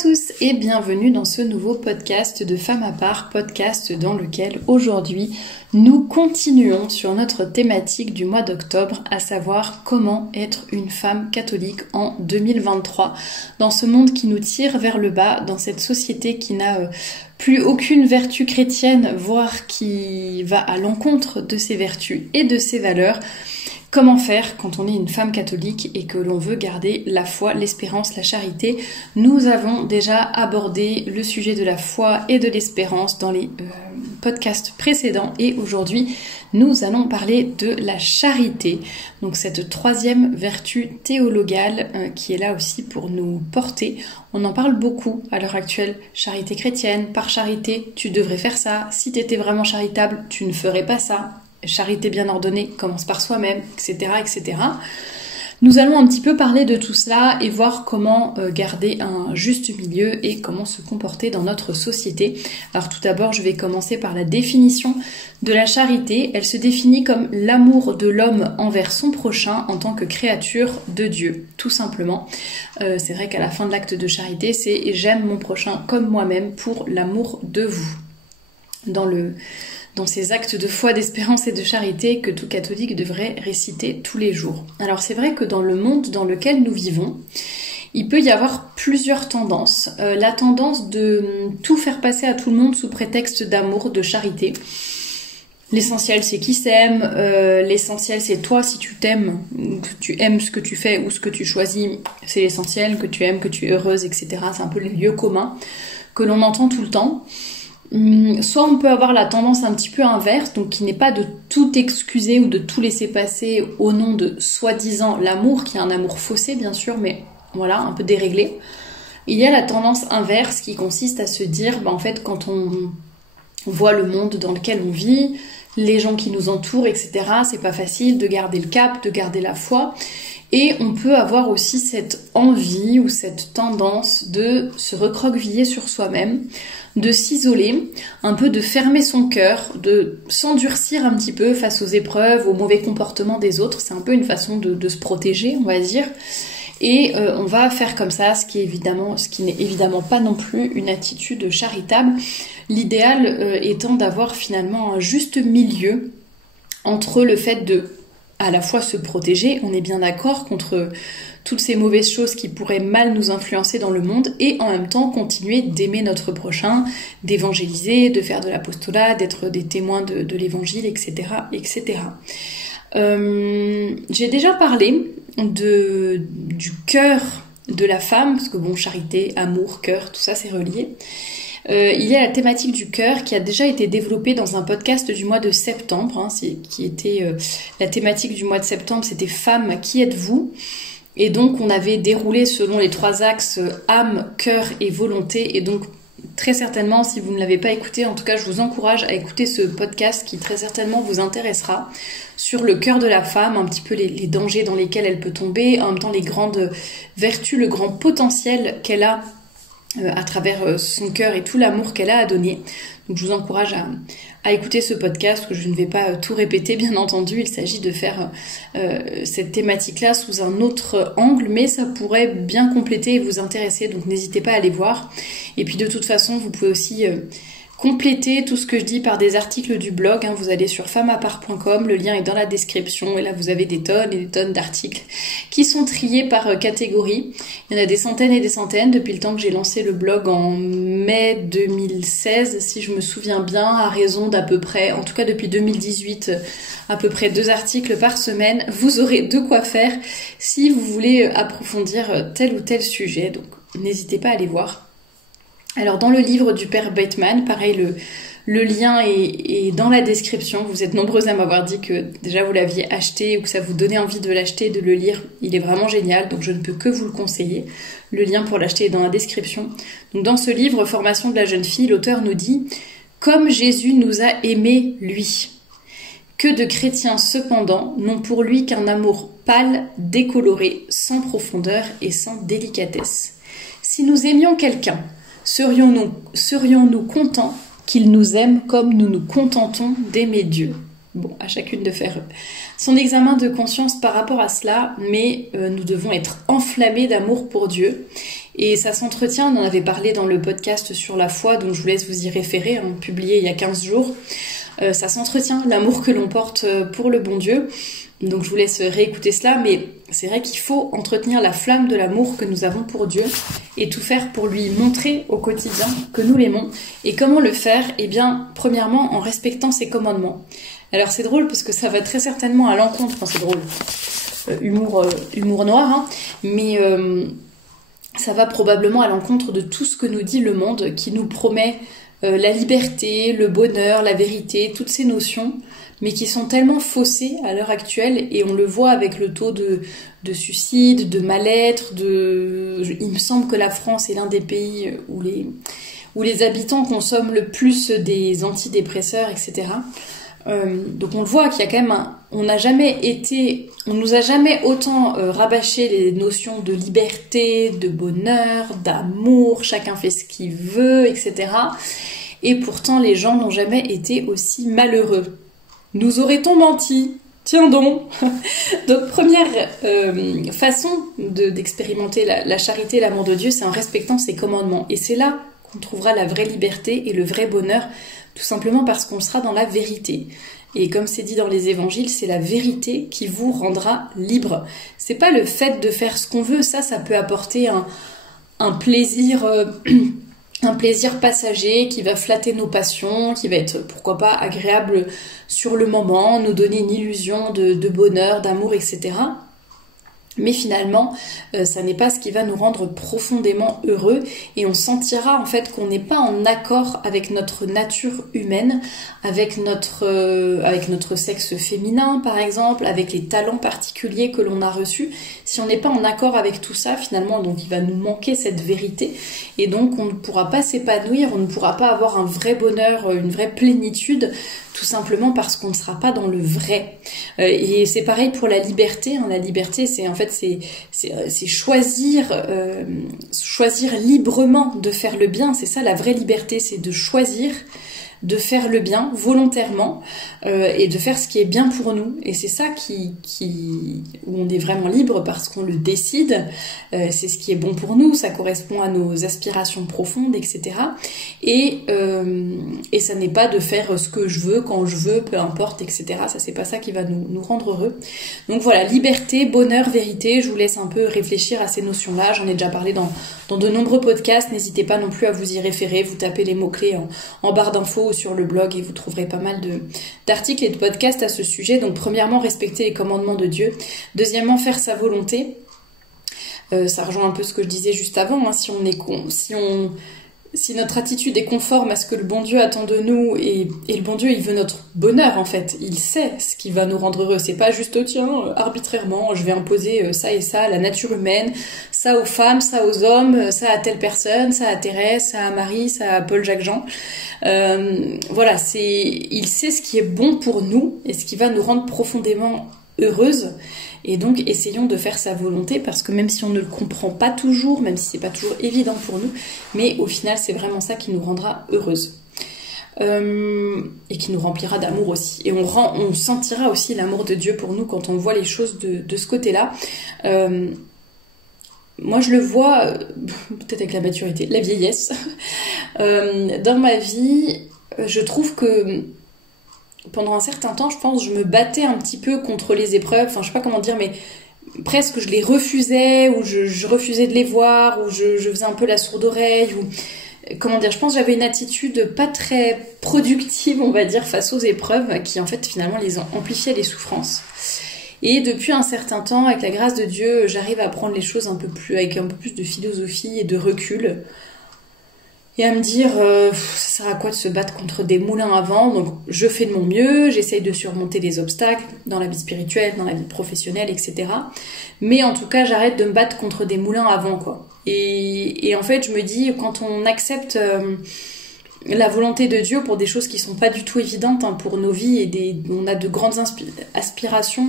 tous et bienvenue dans ce nouveau podcast de Femmes à part, podcast dans lequel aujourd'hui nous continuons sur notre thématique du mois d'octobre, à savoir comment être une femme catholique en 2023 dans ce monde qui nous tire vers le bas, dans cette société qui n'a plus aucune vertu chrétienne, voire qui va à l'encontre de ses vertus et de ses valeurs. Comment faire quand on est une femme catholique et que l'on veut garder la foi, l'espérance, la charité? Nous avons déjà abordé le sujet de la foi et de l'espérance dans les podcasts précédents et aujourd'hui nous allons parler de la charité, donc cette troisième vertu théologale qui est là aussi pour nous porter. On en parle beaucoup à l'heure actuelle, charité chrétienne, par charité tu devrais faire ça, si tu étais vraiment charitable tu ne ferais pas ça. Charité bien ordonnée commence par soi-même, etc., etc. Nous allons un petit peu parler de tout cela et voir comment garder un juste milieu et comment se comporter dans notre société. Alors tout d'abord, je vais commencer par la définition de la charité. Elle se définit comme l'amour de l'homme envers son prochain en tant que créature de Dieu, tout simplement. C'est vrai qu'à la fin de l'acte de charité, c'est « j'aime mon prochain comme moi-même pour l'amour de vous ». Dans ces actes de foi, d'espérance et de charité que tout catholique devrait réciter tous les jours. Alors c'est vrai que dans le monde dans lequel nous vivons, il peut y avoir plusieurs tendances. La tendance de tout faire passer à tout le monde sous prétexte d'amour, de charité. L'essentiel c'est qui s'aime, l'essentiel c'est toi si tu t'aimes, que tu aimes ce que tu fais ou ce que tu choisis, c'est l'essentiel, que tu aimes, que tu es heureuse, etc. C'est un peu les lieux communs que l'on entend tout le temps. Soit on peut avoir la tendance un petit peu inverse, donc qui n'est pas de tout excuser ou de tout laisser passer au nom de soi-disant l'amour, qui est un amour faussé bien sûr, mais voilà, un peu déréglé. Il y a la tendance inverse qui consiste à se dire, en fait quand on voit le monde dans lequel on vit, les gens qui nous entourent, etc., c'est pas facile de garder le cap, de garder la foi. Et on peut avoir aussi cette envie ou cette tendance de se recroqueviller sur soi-même, de s'isoler, un peu de fermer son cœur, de s'endurcir un petit peu face aux épreuves, aux mauvais comportements des autres. C'est un peu une façon de se protéger, on va dire. Et on va faire comme ça, ce qui n'est évidemment pas non plus une attitude charitable. L'idéal étant d'avoir finalement un juste milieu entre le fait de à la fois se protéger, on est bien d'accord, contre toutes ces mauvaises choses qui pourraient mal nous influencer dans le monde, et en même temps continuer d'aimer notre prochain, d'évangéliser, de faire de l'apostolat, d'être des témoins de l'évangile, etc., etc. J'ai déjà parlé du cœur de la femme, parce que bon, charité, amour, cœur, tout ça c'est relié. Il y a la thématique du cœur qui a déjà été développée dans un podcast du mois de septembre, la thématique du mois de septembre, c'était « Femmes, qui êtes-vous ?» Et donc on avait déroulé selon les 3 axes âme, cœur et volonté, et donc très certainement, si vous ne l'avez pas écouté, en tout cas je vous encourage à écouter ce podcast qui très certainement vous intéressera, sur le cœur de la femme, un petit peu les dangers dans lesquels elle peut tomber, en même temps les grandes vertus, le grand potentiel qu'elle a à travers son cœur et tout l'amour qu'elle a à donner. Donc je vous encourage à écouter ce podcast, que je ne vais pas tout répéter bien entendu, il s'agit de faire cette thématique-là sous un autre angle, mais ça pourrait bien compléter et vous intéresser, donc n'hésitez pas à aller voir. Et puis de toute façon, vous pouvez aussi compléter tout ce que je dis par des articles du blog, vous allez sur femmeapart.com, le lien est dans la description, et là vous avez des tonnes et des tonnes d'articles qui sont triés par catégorie. Il y en a des centaines et des centaines depuis le temps que j'ai lancé le blog en mai 2016, si je me souviens bien, à raison d'à peu près, en tout cas depuis 2018, à peu près 2 articles par semaine. Vous aurez de quoi faire si vous voulez approfondir tel ou tel sujet, donc n'hésitez pas à aller voir. Alors dans le livre du père Bateman, pareil, le lien est dans la description. Vous êtes nombreuses à m'avoir dit que déjà vous l'aviez acheté ou que ça vous donnait envie de l'acheter et de le lire. Il est vraiment génial, donc je ne peux que vous le conseiller. Le lien pour l'acheter est dans la description. Donc dans ce livre, Formation de la jeune fille, l'auteur nous dit « Comme Jésus nous a aimés, lui ». Que de chrétiens cependant n'ont pour lui qu'un amour pâle, décoloré, sans profondeur et sans délicatesse. Si nous aimions quelqu'un, serions-nous contents qu'il nous aime comme nous nous contentons d'aimer Dieu? Bon, à chacune de faire son examen de conscience par rapport à cela, mais nous devons être enflammés d'amour pour Dieu. Et ça s'entretient, on en avait parlé dans le podcast sur la foi, donc je vous laisse vous y référer, hein, publié il y a 15 jours. Ça s'entretient, l'amour que l'on porte pour le bon Dieu. Donc je vous laisse réécouter cela, mais c'est vrai qu'il faut entretenir la flamme de l'amour que nous avons pour Dieu et tout faire pour lui montrer au quotidien que nous l'aimons. Et comment le faire? Eh bien, premièrement, en respectant ses commandements. Alors c'est drôle parce que ça va très certainement à l'encontre, enfin c'est drôle, humour noir, hein, mais ça va probablement à l'encontre de tout ce que nous dit le monde qui nous promet la liberté, le bonheur, la vérité, toutes ces notions, mais qui sont tellement faussées à l'heure actuelle, et on le voit avec le taux de suicide, de mal-être, il me semble que la France est l'un des pays où les habitants consomment le plus des antidépresseurs, etc. Donc on le voit qu'il y a quand même on nous a jamais autant rabâché les notions de liberté, de bonheur, d'amour, chacun fait ce qu'il veut, etc. Et pourtant les gens n'ont jamais été aussi malheureux. Nous aurait-on menti? Tiens donc. Donc première façon d'expérimenter la charité et l'amour de Dieu, c'est en respectant ses commandements. Et c'est là qu'on trouvera la vraie liberté et le vrai bonheur, tout simplement parce qu'on sera dans la vérité. Et comme c'est dit dans les évangiles, c'est la vérité qui vous rendra libre. C'est pas le fait de faire ce qu'on veut, ça peut apporter un plaisir un plaisir passager qui va flatter nos passions, qui va être pourquoi pas agréable sur le moment, nous donner une illusion de bonheur, d'amour, etc. Mais finalement, ça n'est pas ce qui va nous rendre profondément heureux, et on sentira en fait qu'on n'est pas en accord avec notre nature humaine, avec notre sexe féminin par exemple, avec les talents particuliers que l'on a reçus. Si on n'est pas en accord avec tout ça, finalement, donc il va nous manquer cette vérité, et donc on ne pourra pas s'épanouir, on ne pourra pas avoir un vrai bonheur, une vraie plénitude, tout simplement parce qu'on ne sera pas dans le vrai. Et c'est pareil pour la liberté. La liberté, c'est en fait c'est choisir librement de faire le bien. C'est ça la vraie liberté, c'est de choisir de faire le bien volontairement et de faire ce qui est bien pour nous. Et c'est ça où on est vraiment libre parce qu'on le décide. C'est ce qui est bon pour nous, ça correspond à nos aspirations profondes, etc. Et ça n'est pas de faire ce que je veux, quand je veux, peu importe, etc. Ça, c'est pas ça qui va nous rendre heureux. Donc voilà, liberté, bonheur, vérité. Je vous laisse un peu réfléchir à ces notions-là. J'en ai déjà parlé dans de nombreux podcasts. N'hésitez pas non plus à vous y référer. Vous tapez les mots-clés en barre d'infos ou sur le blog et vous trouverez pas mal d'articles et de podcasts à ce sujet. Donc premièrement, respecter les commandements de Dieu. Deuxièmement, faire sa volonté. Ça rejoint un peu ce que je disais juste avant. Hein. Si notre attitude est conforme à ce que le bon Dieu attend de nous, et le bon Dieu, il veut notre bonheur en fait, il sait ce qui va nous rendre heureux, c'est pas juste tiens, arbitrairement, je vais imposer ça et ça à la nature humaine, ça aux femmes, ça aux hommes, ça à telle personne, ça à Thérèse, ça à Marie, ça à Paul, Jacques, Jean. Voilà, il sait ce qui est bon pour nous et ce qui va nous rendre profondément heureuses. Et donc essayons de faire sa volonté, parce que même si on ne le comprend pas toujours, même si c'est pas toujours évident pour nous, mais au final c'est vraiment ça qui nous rendra heureuses. Et qui nous remplira d'amour aussi. Et on sentira aussi l'amour de Dieu pour nous quand on voit les choses de ce côté-là. Moi je le vois, peut-être avec la maturité, la vieillesse. Dans ma vie, je trouve que pendant un certain temps, je pense, je me battais un petit peu contre les épreuves, enfin je sais pas comment dire, mais presque je les refusais, ou je refusais de les voir, ou je faisais un peu la sourde oreille, ou comment dire, je pense que j'avais une attitude pas très productive, on va dire, face aux épreuves, qui en fait finalement amplifiaient les souffrances. Et depuis un certain temps, avec la grâce de Dieu, j'arrive à prendre les choses avec un peu plus de philosophie et de recul, et à me dire, ça sert à quoi de se battre contre des moulins à vent? Donc je fais de mon mieux, j'essaye de surmonter les obstacles dans la vie spirituelle, dans la vie professionnelle, etc. Mais en tout cas, j'arrête de me battre contre des moulins à vent, quoi. Et en fait, je me dis, quand on accepte la volonté de Dieu pour des choses qui sont pas du tout évidentes pour nos vies, et on a de grandes aspirations,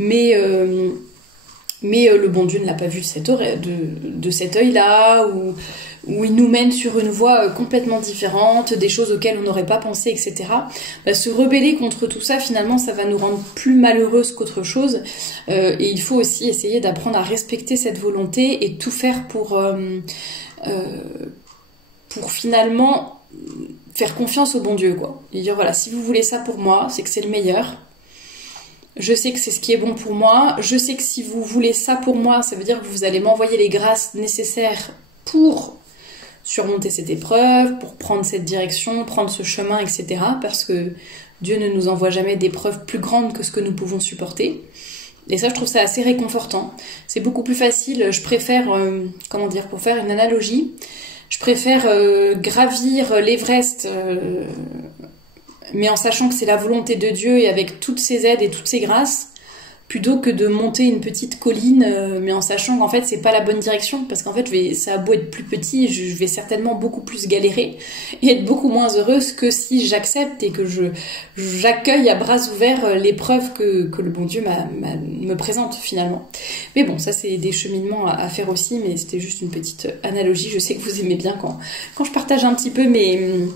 mais le bon Dieu ne l'a pas vu de cet œil-là, où il nous mène sur une voie complètement différente, des choses auxquelles on n'aurait pas pensé, etc. Se rebeller contre tout ça, finalement, ça va nous rendre plus malheureuses qu'autre chose. Et il faut aussi essayer d'apprendre à respecter cette volonté et tout faire pour finalement faire confiance au bon Dieu, quoi. Et dire, voilà, si vous voulez ça pour moi, c'est que c'est le meilleur. Je sais que c'est ce qui est bon pour moi. Je sais que si vous voulez ça pour moi, ça veut dire que vous allez m'envoyer les grâces nécessaires pour surmonter cette épreuve, pour prendre cette direction, prendre ce chemin, etc. Parce que Dieu ne nous envoie jamais d'épreuves plus grandes que ce que nous pouvons supporter. Et ça, je trouve ça assez réconfortant. C'est beaucoup plus facile. Je préfère, pour faire une analogie, je préfère gravir l'Everest, mais en sachant que c'est la volonté de Dieu et avec toutes ses aides et toutes ses grâces, plutôt que de monter une petite colline, mais en sachant qu'en fait c'est pas la bonne direction, parce qu'en fait ça a beau être plus petit, je vais certainement beaucoup plus galérer et être beaucoup moins heureuse que si j'accepte et que j'accueille à bras ouverts l'épreuve que le bon Dieu me présente finalement. Mais bon, ça c'est des cheminements à faire aussi, mais c'était juste une petite analogie. Je sais que vous aimez bien quand je partage un petit peu mes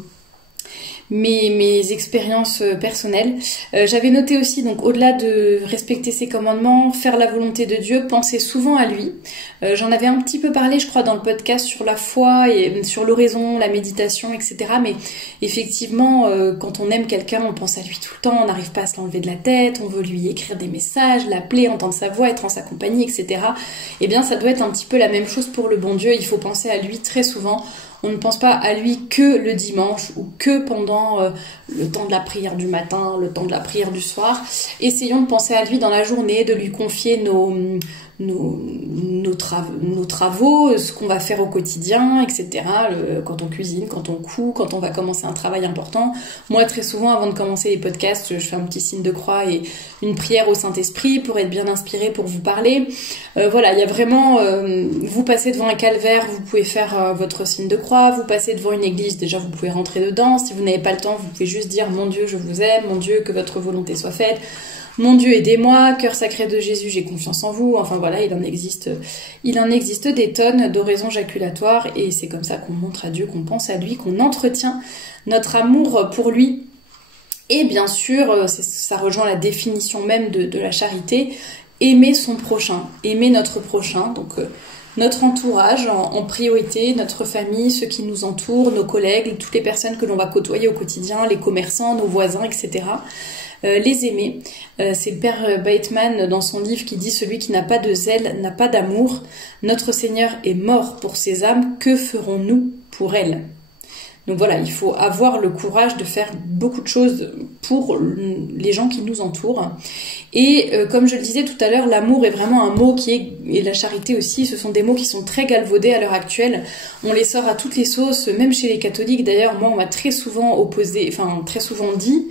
expériences personnelles. J'avais noté aussi, donc au-delà de respecter ses commandements, faire la volonté de Dieu, penser souvent à lui. J'en avais un petit peu parlé, je crois, dans le podcast sur la foi et sur l'oraison, la méditation, etc. Mais effectivement, quand on aime quelqu'un, on pense à lui tout le temps, on n'arrive pas à se l'enlever de la tête, on veut lui écrire des messages, l'appeler, entendre sa voix, être en sa compagnie, etc. Eh bien, ça doit être un petit peu la même chose pour le bon Dieu. Il faut penser à lui très souvent. On ne pense pas à lui que le dimanche ou que pendant le temps de la prière du matin, le temps de la prière du soir. Essayons de penser à lui dans la journée, de lui confier nos travaux, ce qu'on va faire au quotidien, etc. Quand on cuisine, quand on coud, quand on va commencer un travail important. Moi, très souvent, avant de commencer les podcasts, je fais un petit signe de croix et une prière au Saint-Esprit pour être bien inspiré pour vous parler. Voilà, il y a vraiment... vous passez devant un calvaire, vous pouvez faire votre signe de croix. Vous passez devant une église, déjà vous pouvez rentrer dedans. Si vous n'avez pas le temps, vous pouvez juste dire « Mon Dieu, je vous aime. Mon Dieu, que votre volonté soit faite. Mon Dieu, aidez-moi. Cœur sacré de Jésus, j'ai confiance en vous. » Enfin voilà, il en existe des tonnes d'oraisons jaculatoires et c'est comme ça qu'on montre à Dieu, qu'on pense à lui, qu'on entretient notre amour pour lui. Et bien sûr, ça rejoint la définition même de la charité, aimer son prochain, aimer notre prochain, donc notre entourage en priorité, notre famille, ceux qui nous entourent, nos collègues, toutes les personnes que l'on va côtoyer au quotidien, les commerçants, nos voisins, etc. Les aimer. C'est le père Bateman dans son livre qui dit « Celui qui n'a pas de zèle n'a pas d'amour. Notre Seigneur est mort pour ses âmes. Que ferons-nous pour elles ?» Donc voilà, il faut avoir le courage de faire beaucoup de choses pour les gens qui nous entourent. Et comme je le disais tout à l'heure, l'amour est vraiment un mot et la charité aussi, ce sont des mots qui sont très galvaudés à l'heure actuelle. On les sort à toutes les sauces, même chez les catholiques. D'ailleurs, moi, on m'a très souvent dit,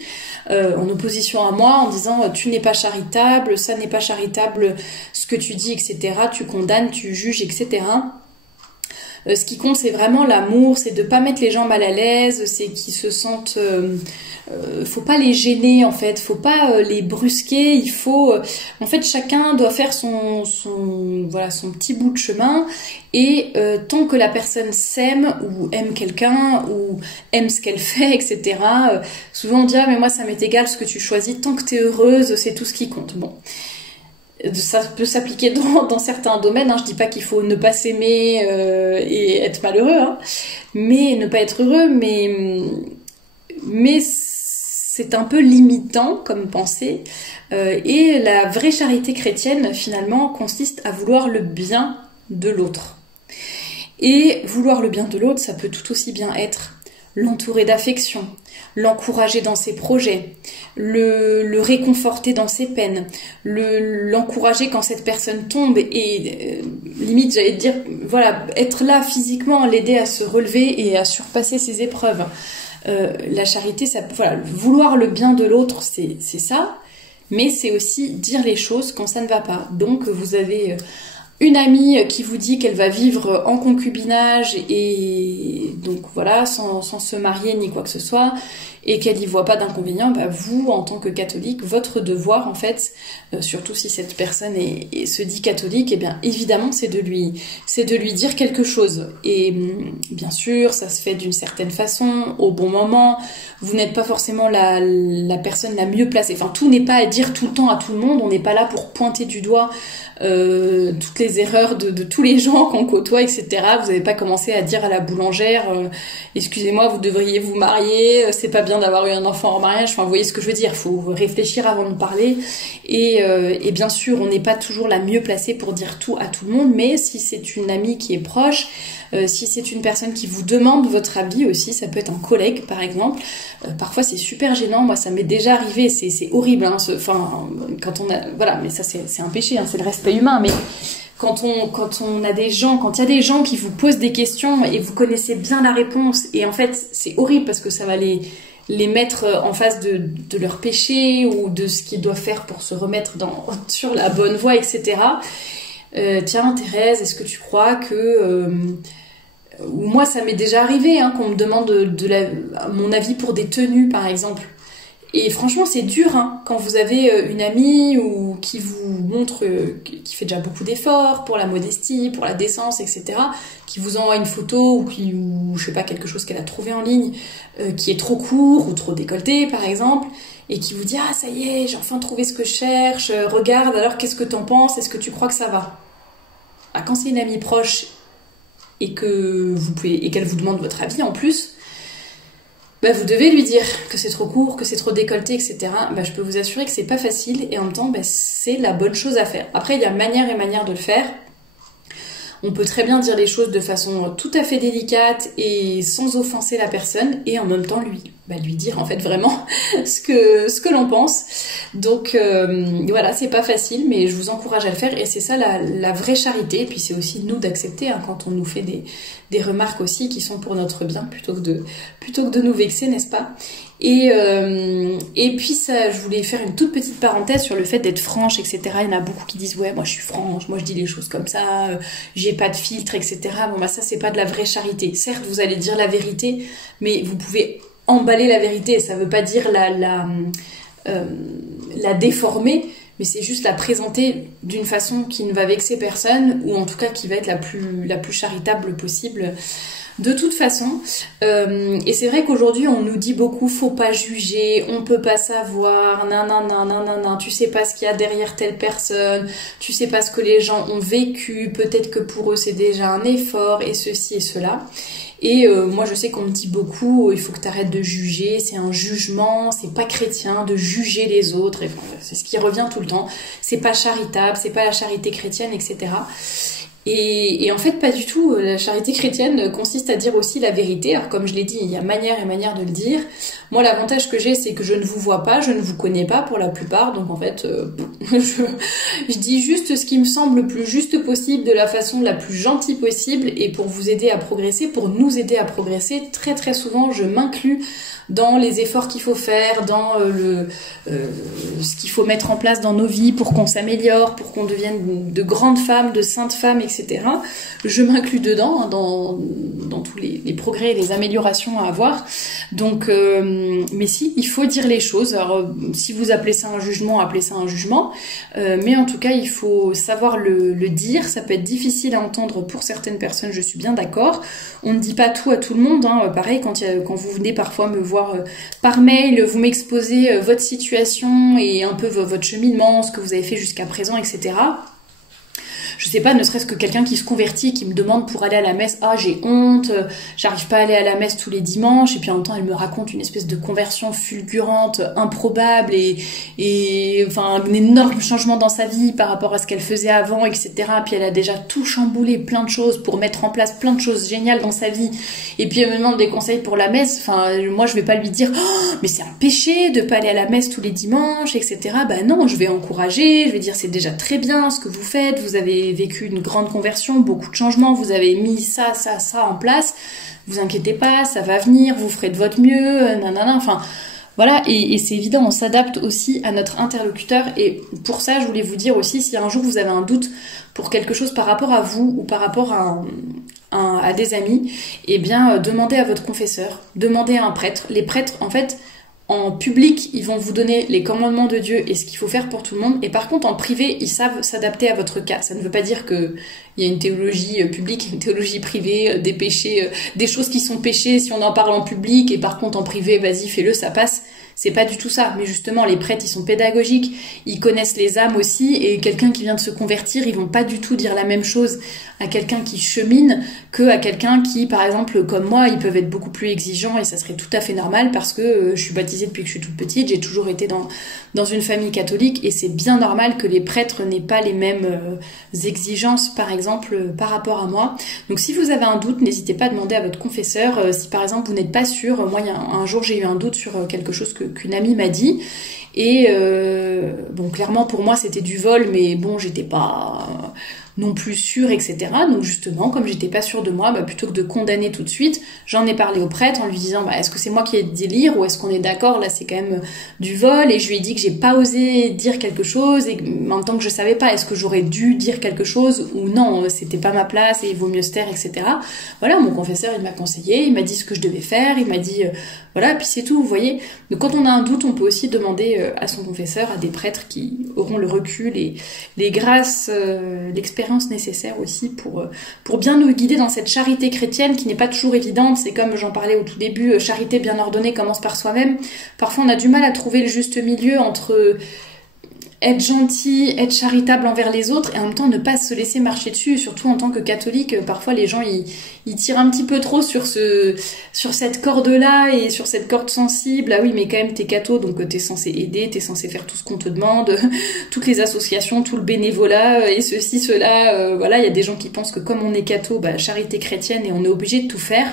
en opposition à moi, en disant « tu n'es pas charitable, ça n'est pas charitable ce que tu dis, etc. Tu condamnes, tu juges, etc. » Ce qui compte, c'est vraiment l'amour, c'est de pas mettre les gens mal à l'aise, c'est qu'ils se sentent... faut pas les gêner, en fait, faut pas les brusquer, il faut... en fait, chacun doit faire son petit bout de chemin, et tant que la personne s'aime, ou aime quelqu'un, ou aime ce qu'elle fait, etc., souvent on dit « Ah, mais moi, ça m'est égal ce que tu choisis, tant que t'es heureuse, c'est tout ce qui compte. » Bon. Ça peut s'appliquer dans certains domaines, hein. Je dis pas qu'il faut ne pas s'aimer et être malheureux, hein. Mais ne pas être heureux, mais c'est un peu limitant comme pensée. Et la vraie charité chrétienne, finalement, consiste à vouloir le bien de l'autre. Et vouloir le bien de l'autre, ça peut tout aussi bien être l'entourer d'affection, l'encourager dans ses projets, le réconforter dans ses peines, l'encourager quand cette personne tombe et limite j'allais dire voilà, être là physiquement, l'aider à se relever et à surpasser ses épreuves. La charité, ça, voilà, vouloir le bien de l'autre, c'est ça, mais c'est aussi dire les choses quand ça ne va pas. Donc vous avez une amie qui vous dit qu'elle va vivre en concubinage et donc voilà, sans se marier ni quoi que ce soit, et qu'elle n'y voit pas d'inconvénient, vous, en tant que catholique, votre devoir, en fait, surtout si cette personne se dit catholique, et bien évidemment, c'est de lui dire quelque chose. Et bien sûr, ça se fait d'une certaine façon, au bon moment. Vous n'êtes pas forcément la personne la mieux placée. Enfin, tout n'est pas à dire tout le temps à tout le monde. On n'est pas là pour pointer du doigt toutes les erreurs de tous les gens qu'on côtoie, etc. Vous n'avez pas commencé à dire à la boulangère excusez-moi, vous devriez vous marier, c'est pas bien d'avoir eu un enfant en mariage. Enfin, vous voyez ce que je veux dire, faut réfléchir avant de parler. Et bien sûr, on n'est pas toujours la mieux placée pour dire tout à tout le monde, mais si c'est une amie qui est proche, si c'est une personne qui vous demande votre avis aussi, ça peut être un collègue par exemple, parfois c'est super gênant. Moi ça m'est déjà arrivé, c'est horrible, hein, quand on a, voilà, mais ça c'est un péché, hein, c'est le respect humain, mais quand on a des gens, quand il y a des gens qui vous posent des questions et vous connaissez bien la réponse, et en fait c'est horrible parce que ça va les mettre en face de leur péché ou de ce qu'ils doivent faire pour se remettre sur la bonne voie, etc. Tiens Thérèse, est-ce que tu crois que... ou moi ça m'est déjà arrivé, hein, qu'on me demande mon avis pour des tenues par exemple. Et franchement c'est dur, hein, quand vous avez une amie ou qui vous montre, qui fait déjà beaucoup d'efforts pour la modestie, pour la décence, etc., qui vous envoie une photo ou je sais pas, quelque chose qu'elle a trouvé en ligne, qui est trop court ou trop décolleté par exemple, et qui vous dit « Ah ça y est, j'ai enfin trouvé ce que je cherche, regarde, alors qu'est-ce que t'en penses, est-ce que tu crois que ça va ?» Ah, quand c'est une amie proche et qu'elle vous demande votre avis en plus, vous devez lui dire que c'est trop court, que c'est trop décolleté, etc. Je peux vous assurer que c'est pas facile et en même temps, c'est la bonne chose à faire. Après, il y a manière et manière de le faire. On peut très bien dire les choses de façon tout à fait délicate et sans offenser la personne et en même temps lui dire en fait vraiment ce que l'on pense. Donc voilà, c'est pas facile, mais je vous encourage à le faire et c'est ça la vraie charité. Et puis c'est aussi nous d'accepter, hein, quand on nous fait des remarques aussi qui sont pour notre bien plutôt que de nous vexer, n'est-ce pas? Et puis ça, je voulais faire une toute petite parenthèse sur le fait d'être franche, etc. Il y en a beaucoup qui disent ouais, moi je suis franche, moi je dis les choses comme ça, j'ai pas de filtre, etc. Bon ça c'est pas de la vraie charité. Certes vous allez dire la vérité, mais vous pouvez emballer la vérité. Ça veut pas dire la déformer, mais c'est juste la présenter d'une façon qui ne va vexer personne, ou en tout cas qui va être la plus charitable possible. De toute façon, et c'est vrai qu'aujourd'hui on nous dit beaucoup faut pas juger, on peut pas savoir, nan, tu sais pas ce qu'il y a derrière telle personne, tu sais pas ce que les gens ont vécu, peut-être que pour eux c'est déjà un effort, et ceci et cela. Et moi je sais qu'on me dit beaucoup, il faut que tu arrêtes de juger, c'est un jugement, c'est pas chrétien de juger les autres, et enfin, c'est ce qui revient tout le temps, c'est pas charitable, c'est pas la charité chrétienne, etc. Et en fait, pas du tout. La charité chrétienne consiste à dire aussi la vérité. Alors, comme je l'ai dit, il y a manière et manière de le dire. Moi, l'avantage que j'ai, c'est que je ne vous vois pas, je ne vous connais pas pour la plupart. Donc, en fait, je dis juste ce qui me semble le plus juste possible, de la façon la plus gentille possible. Et pour vous aider à progresser, pour nous aider à progresser, très très souvent, je m'inclus dans les efforts qu'il faut faire, dans ce qu'il faut mettre en place dans nos vies pour qu'on s'améliore, pour qu'on devienne de grandes femmes, de saintes femmes, etc. Je m'inclus dedans, hein, dans tous les progrès et les améliorations à avoir. Donc, mais si, il faut dire les choses. Alors, si vous appelez ça un jugement, appelez ça un jugement. Mais en tout cas, il faut savoir le dire. Ça peut être difficile à entendre pour certaines personnes, je suis bien d'accord. On ne dit pas tout à tout le monde, hein. Pareil, quand vous venez parfois me voir par mail, vous m'exposez votre situation et un peu votre cheminement, ce que vous avez fait jusqu'à présent, etc. Je sais pas, ne serait-ce que quelqu'un qui se convertit, qui me demande pour aller à la messe, ah j'ai honte, j'arrive pas à aller à la messe tous les dimanches, et puis en même temps elle me raconte une espèce de conversion fulgurante, improbable, et enfin un énorme changement dans sa vie par rapport à ce qu'elle faisait avant, etc. Puis elle a déjà tout chamboulé, plein de choses pour mettre en place plein de choses géniales dans sa vie, et puis elle me demande des conseils pour la messe. Enfin moi je vais pas lui dire oh, mais c'est un péché de pas aller à la messe tous les dimanches, etc. Bah non, je vais encourager, je vais dire c'est déjà très bien ce que vous faites, vous avez vécu une grande conversion, beaucoup de changements, vous avez mis ça en place, vous inquiétez pas, ça va venir, vous ferez de votre mieux, nanana, enfin Voilà, et c'est évident, on s'adapte aussi à notre interlocuteur. Et pour ça, je voulais vous dire aussi, si un jour vous avez un doute pour quelque chose par rapport à vous ou par rapport à des amis, eh bien, demandez à votre confesseur, demandez à un prêtre. Les prêtres, en fait, en public, ils vont vous donner les commandements de Dieu et ce qu'il faut faire pour tout le monde. Et par contre, en privé, ils savent s'adapter à votre cas. Ça ne veut pas dire qu'il y a une théologie publique, une théologie privée, des péchés, des choses qui sont péchées si on en parle en public, et par contre en privé, vas-y, fais-le, ça passe. C'est pas du tout ça. Mais justement, les prêtres, ils sont pédagogiques, ils connaissent les âmes aussi, et quelqu'un qui vient de se convertir, ils vont pas du tout dire la même chose à quelqu'un qui chemine que à quelqu'un qui, par exemple, comme moi, ils peuvent être beaucoup plus exigeants, et ça serait tout à fait normal parce que je suis baptisée depuis que je suis toute petite, j'ai toujours été dans une famille catholique, et c'est bien normal que les prêtres n'aient pas les mêmes exigences, par exemple, par rapport à moi. Donc si vous avez un doute, n'hésitez pas à demander à votre confesseur. Si par exemple vous n'êtes pas sûr, moi un jour j'ai eu un doute sur quelque chose qu'une amie m'a dit, et bon, clairement pour moi c'était du vol, mais bon, j'étais pas non plus sûre, etc. Donc justement, comme j'étais pas sûre de moi, plutôt que de condamner tout de suite, j'en ai parlé au prêtre en lui disant est-ce que c'est moi qui ai délire, ou est-ce qu'on est d'accord, là c'est quand même du vol. Et je lui ai dit que j'ai pas osé dire quelque chose, et en même temps que je savais pas, est-ce que j'aurais dû dire quelque chose ou non, c'était pas ma place et il vaut mieux se taire, etc. Voilà, mon confesseur il m'a conseillé, il m'a dit ce que je devais faire, il m'a dit voilà, puis c'est tout, vous voyez. Donc quand on a un doute, on peut aussi demander à son confesseur, à des prêtres qui auront le recul et les grâces, l'expérience nécessaire aussi pour bien nous guider dans cette charité chrétienne qui n'est pas toujours évidente. C'est comme j'en parlais au tout début, charité bien ordonnée commence par soi-même. Parfois on a du mal à trouver le juste milieu entre être gentil, être charitable envers les autres et en même temps ne pas se laisser marcher dessus. Surtout en tant que catholique, parfois les gens ils tirent un petit peu trop sur cette corde-là et sur cette corde sensible. Ah oui, mais quand même t'es catho, donc t'es censé aider, t'es censé faire tout ce qu'on te demande, toutes les associations, tout le bénévolat et ceci, cela. Voilà, il y a des gens qui pensent que comme on est catho, charité chrétienne et on est obligé de tout faire.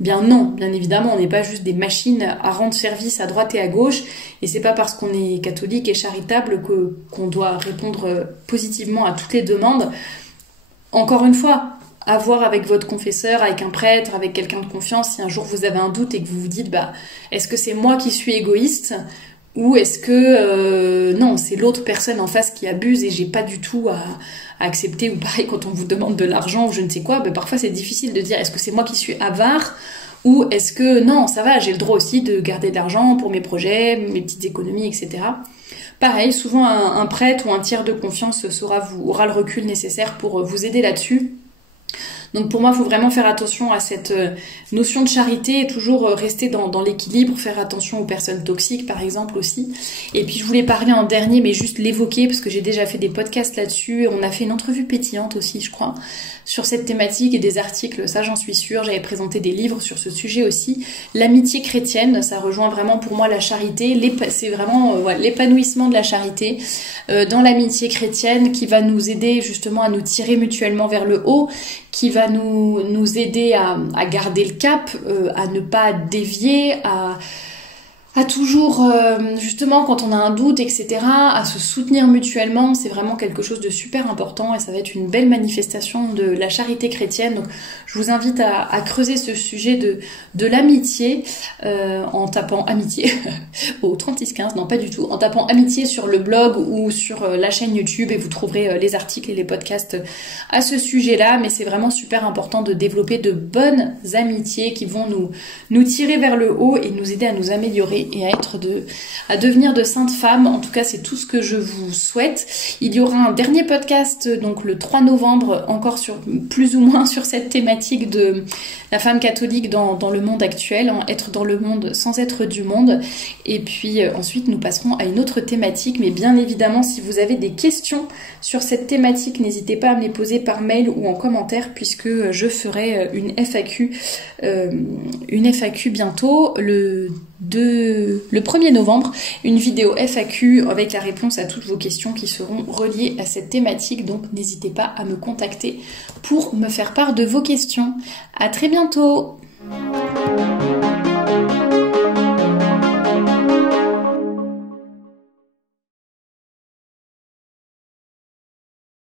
Bien non, bien évidemment, on n'est pas juste des machines à rendre service à droite et à gauche, et c'est pas parce qu'on est catholique et charitable qu'on doit répondre positivement à toutes les demandes. Encore une fois, à voir avec votre confesseur, avec un prêtre, avec quelqu'un de confiance, si un jour vous avez un doute et que vous vous dites est-ce que c'est moi qui suis égoïste, ou est-ce que non, c'est l'autre personne en face qui abuse et j'ai pas du tout à accepter. Ou pareil, quand on vous demande de l'argent ou je ne sais quoi, parfois c'est difficile de dire est-ce que c'est moi qui suis avare, ou est-ce que non, ça va, j'ai le droit aussi de garder de l'argent pour mes projets, mes petites économies, etc. Pareil, souvent un prêtre ou un tiers de confiance aura le recul nécessaire pour vous aider là-dessus. Donc pour moi, il faut vraiment faire attention à cette notion de charité et toujours rester dans l'équilibre, faire attention aux personnes toxiques par exemple aussi. Et puis je voulais parler en dernier, mais juste l'évoquer parce que j'ai déjà fait des podcasts là-dessus. On a fait une entrevue pétillante aussi, je crois, sur cette thématique et des articles, ça j'en suis sûre. J'avais présenté des livres sur ce sujet aussi. L'amitié chrétienne, ça rejoint vraiment pour moi la charité. C'est vraiment l'épanouissement de la charité dans l'amitié chrétienne qui va nous aider justement à nous tirer mutuellement vers le haut, qui va nous aider à garder le cap, à ne pas dévier, à toujours, justement, quand on a un doute, etc., à se soutenir mutuellement. C'est vraiment quelque chose de super important et ça va être une belle manifestation de la charité chrétienne. Donc, je vous invite à creuser ce sujet de l'amitié en tapant amitié au 3615, non pas du tout, en tapant amitié sur le blog ou sur la chaîne YouTube et vous trouverez les articles et les podcasts à ce sujet-là. Mais c'est vraiment super important de développer de bonnes amitiés qui vont nous tirer vers le haut et nous aider à nous améliorer et à devenir de saintes femmes. En tout cas, c'est tout ce que je vous souhaite. Il y aura un dernier podcast, donc le 3 novembre, encore plus ou moins sur cette thématique de la femme catholique dans le monde actuel, être dans le monde sans être du monde. Et puis ensuite, nous passerons à une autre thématique. Mais bien évidemment, si vous avez des questions sur cette thématique, n'hésitez pas à me les poser par mail ou en commentaire, puisque je ferai une FAQ bientôt, le 1er novembre, une vidéo FAQ avec la réponse à toutes vos questions qui seront reliées à cette thématique. Donc n'hésitez pas à me contacter pour me faire part de vos questions. À très bientôt!